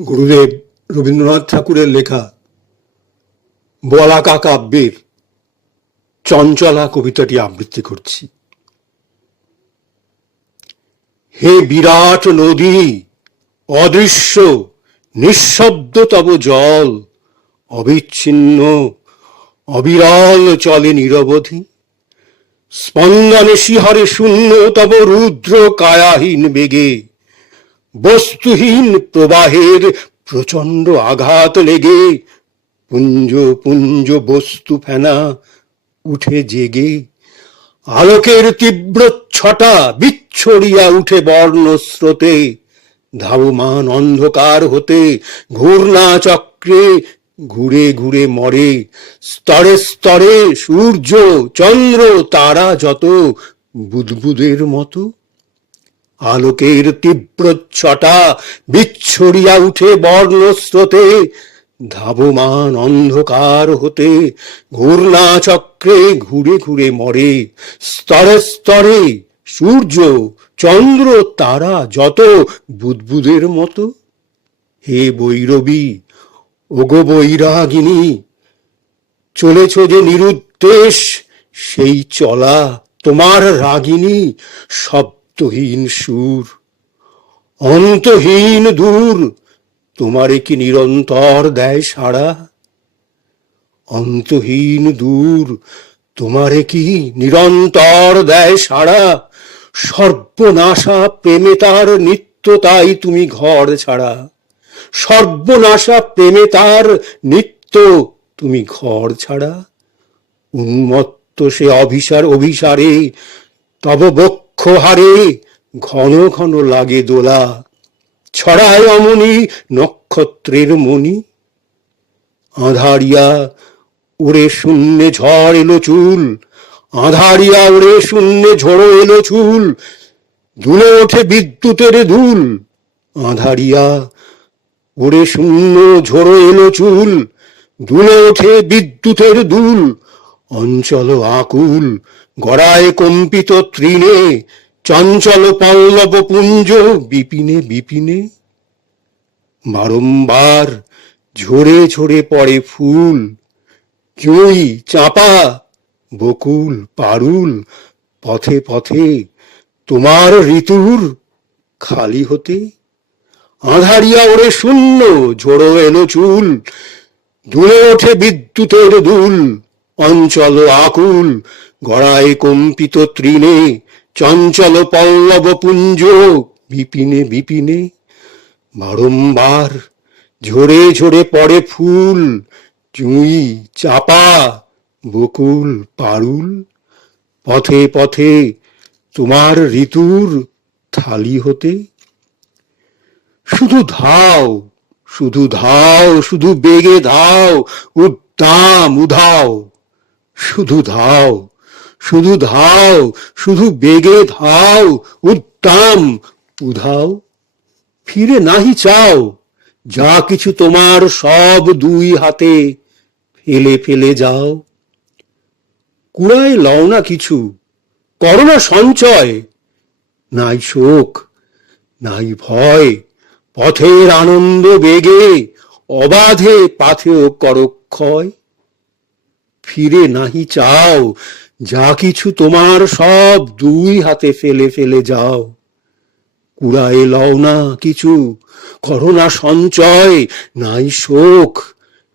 গুরুদেব রবীন্দ্রনাথ ঠাকুরের লেখা বলাকা কাব্যের চঞ্চলা কবিতাটি আবৃত্তি করছি। হে বিরাট নদী, অদৃশ্য নিঃশব্দ তব জল, অবিচ্ছিন্ন অবিরল চলে নিরবধি। স্পন্দনে শিহরে শূন্য তব রুদ্র কায়াহীন বেগে, বস্তুহীন প্রবাহের প্রচণ্ড আঘাত লেগে পুঞ্জ পুঞ্জ বস্তু ফেনা উঠে জেগে। আলোকের তীব্র ছটা বিচ্ছড়িয়া উঠে বর্ণ স্রোতে, ধাবমান অন্ধকার হতে ঘূর্ণা চক্রে ঘুরে ঘুরে মরে। স্তরে স্তরে সূর্য চন্দ্র তারা যত বুদবুদের মতো। আলোকের তীব্র ছটা বিচ্ছড়িয়া উঠে বর্ণ স্রোতে, ধাবমান অন্ধকার হতে ঘূর্ণা চক্রে ঘুরে ঘুরে মরে। স্তরে স্তরে সূর্য চন্দ্র তারা যত বুদবুদের মতো। হে বৈরবী, ওগো বৈরাগিনী, চলেছ যে নিরুদ্দেশ সেই চলা তোমার রাগিনী শব্দহীন সুর। অন্তহীন দূর তোমারে কি নিরন্তর দেয় সাড়া? অন্তহীন দূর তোমারে কি নিরন্তর দেয় সাড়া? সর্বনাশা প্রেমে তার নিত্য তাই তুমি ঘর ছাড়া। সর্বনাশা প্রেমে তার নিত্য তুমি ঘর ছাড়া। উন্মত্ত সে অভিসারে তব বক্ষহারে ঘন ঘন লাগে দোলা। ছড়ায় অমনি নক্ষত্রের মণি। আঁধারিয়া ওরে শূন্যে ঝড় এলো চুল, আঁধারিয়া ওরে শূন্যে ঝড়ো এলো চুল। দুলে ওঠে বিদ্যুতের দুল, আঁধারিয়া ওরে শূন্য ঝড়ো এলো চুল। দুলে ওঠে বিদ্যুতের দুল, অঞ্চল আকুল গড়ায় কম্পিত তৃণে। চঞ্চল পল্লব পুঞ্জ বিপিনে বিপিনে। বারংবার ঝরে ঝরে পড়ে ফুল, জুঁই চাঁপা বকুল পারুল। পথে পথে তোমার ঋতুর খালি হতে। আঁধারিয়া ওরে শূন্য ঝোড়ো এলো চুল, দুলে ওঠে বিদ্যুতের দুল। অঞ্চল আকুল গড়ায় কম্পিত তৃণে, চঞ্চল পল্লব পুঞ্জ বিপিনে বিপিনে। বারংবার ঝরে ঝরে পড়ে ফুল, জুঁই চাপা বকুল পারুল। পথে পথে তোমার ঋতুর থালি হতে। শুধু ধাও শুধু ধাও শুধু বেগে ধাও, উদ্দাম উধাও। শুধু ধাও শুধু ধাও শুধু বেগে ধাও, উদ্দাম উধাও। ফিরে নাহি চাও, যা কিছু তোমার সব দুই হাতে ফেলে ফেলে যাও। কুড়ায় লও না কিছু, করো না সঞ্চয়। নাই শোক নাই ভয়, পথের আনন্দ বেগে অবাধে পাথেও করক্ষয়। ফিরে নাহি চাও, যা কিছু তোমার সব দুই হাতে ফেলে ফেলে যাও। কুড়ায় লও না কিছু, করো না সঞ্চয়। নাই শোক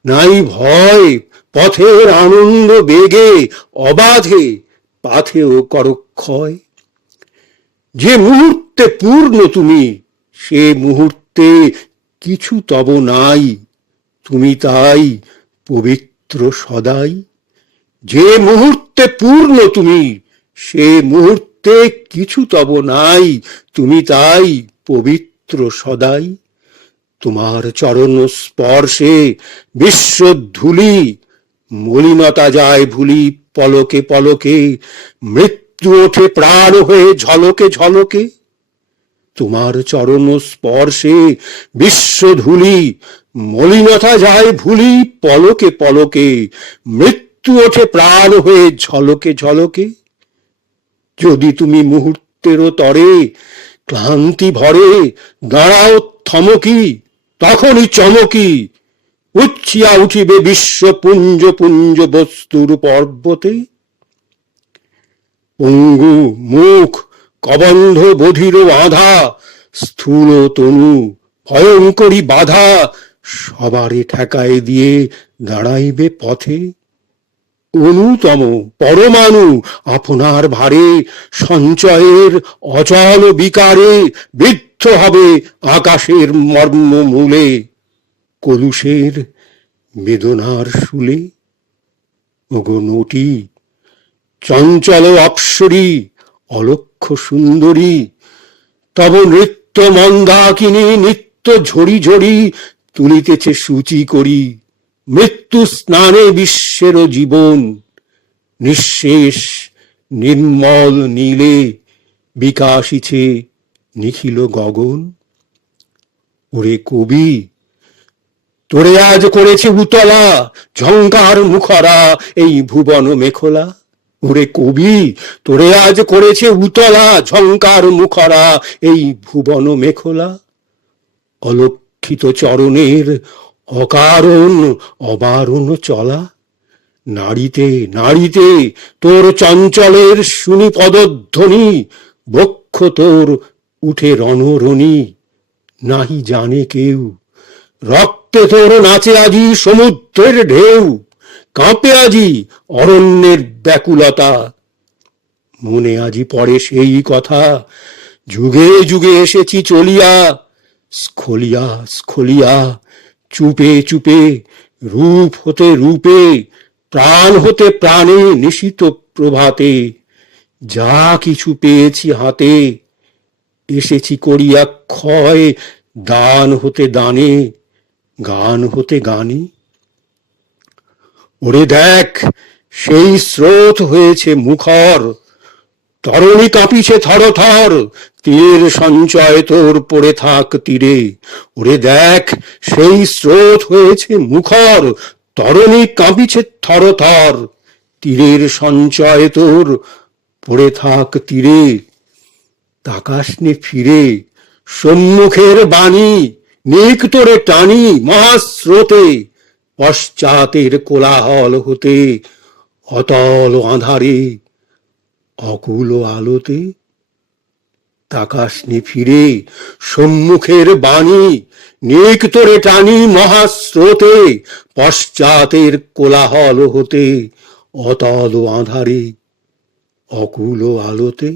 নাই ভয়, পথের আনন্দ বেগে অবাধে পাথেও করক্ষয়। যে মুহূর্তে পূর্ণ তুমি, সে মুহূর্তে কিছু তব নাই, তুমি তাই পবিত্র সদাই। যে মুহূর্তে পূর্ণ তুমি, সে মুহূর্তে কিছু তব নাই, তুমি তাই পবিত্র সদাই। তোমার চরণ স্পর্শে বিশ্বধূলি, মলিনতা যায় ভুলি পলকে পলকে। মৃত্যু ওঠে প্রাণ হয়ে ঝলকে ঝলকে। তোমার চরণ স্পর্শে বিশ্বধূলি, মলিনতা যায় ভুলি পলকে পলকে। মৃত্যু ওঠে প্রাণ হয়ে ঝলকে ঝলকে। যদি তুমি মুহূর্তেরও তরে ক্লান্তি ভরে দাঁড়াও থমকি, তখনই চমকি উচ্ছিয়া উঠিবে বিশ্ব পুঞ্জ পুঞ্জ বস্তুর পর্বতে। পঙ্গু মুখ কবন্ধ বধির আধা, স্থূল তনু ভয়ঙ্করী বাধা, সবারে ঠেকায় দিয়ে দাঁড়াইবে পথে। অনুতম পরমাণু আপনার ভারে সঞ্চয়ের অচল বিকারে বিদ্ধ হবে আকাশের মর্ম মূলে, কলুষের বেদনার শুলে। ওগো নটি চঞ্চল অপ্সরী অলক্ষ সুন্দরী, তব নৃত্য মন্দাকিনী নিত্য ঝড়ি ঝড়ি তুলিতেছে সূচি করি। মৃত্যু স্নানে বিশ্বের জীবন নিঃশেষ নির্মল নীলে বিকাশিছে নিখিল গগন। ওরে কবি, তোরে আজ করেছে উতলা ঝঙ্কার মুখরা এই ভুবন মেখলা। ওরে কবি, তোরে আজ করেছে উতলা ঝঙ্কার মুখরা এই ভুবন মেখলা। অলক্ষিত চরণের অকারণ অবারণ চলা, নাড়িতে নাড়িতে তোর চঞ্চলের শুনি পদধ্বনি, বক্ষ তোর উঠে রণরণি নাহি জানে কেউ। রক্তে তোর নাচে আজি সমুদ্রের ঢেউ, কাঁপে আজি অরণ্যের ব্যাকুলতা। মনে আজি পড়ে সেই কথা, যুগে যুগে এসেছি চলিয়া, স্খলিয়া স্খলিয়া চুপে চুপে, রূপ হতে রূপে, প্রাণ হতে প্রাণে নিশিত প্রভাতে। যা কিছু পেয়েছি হাতে এসেছি করিয়া ক্ষয়, দান হতে দানে গান হতে গানে। ওরে দেখ সেই স্রোত হয়েছে মুখর, তরণী কাঁপিছে থর থর, তীর সঞ্চয় তোর পড়ে থাক তীরে। ওরে দেখ সেই স্রোত হয়েছে মুখর, তরণী কাঁপিছে থর থর, তীরের সঞ্চয় তোর পড়ে থাক তীরে। তাকাসনে ফিরে সম্মুখের বাণী, নিক তোরে টানি মহাস্রোতে, পশ্চাতের কোলাহল হতে অতল আঁধারে অকুল আলোতে। তাকাসনে ফিরে সম্মুখের বাণী, নিক তোরে টানি মহাস্রোতে, পশ্চাতের কোলাহল হতে অতল আঁধারে অকুল আলোতে।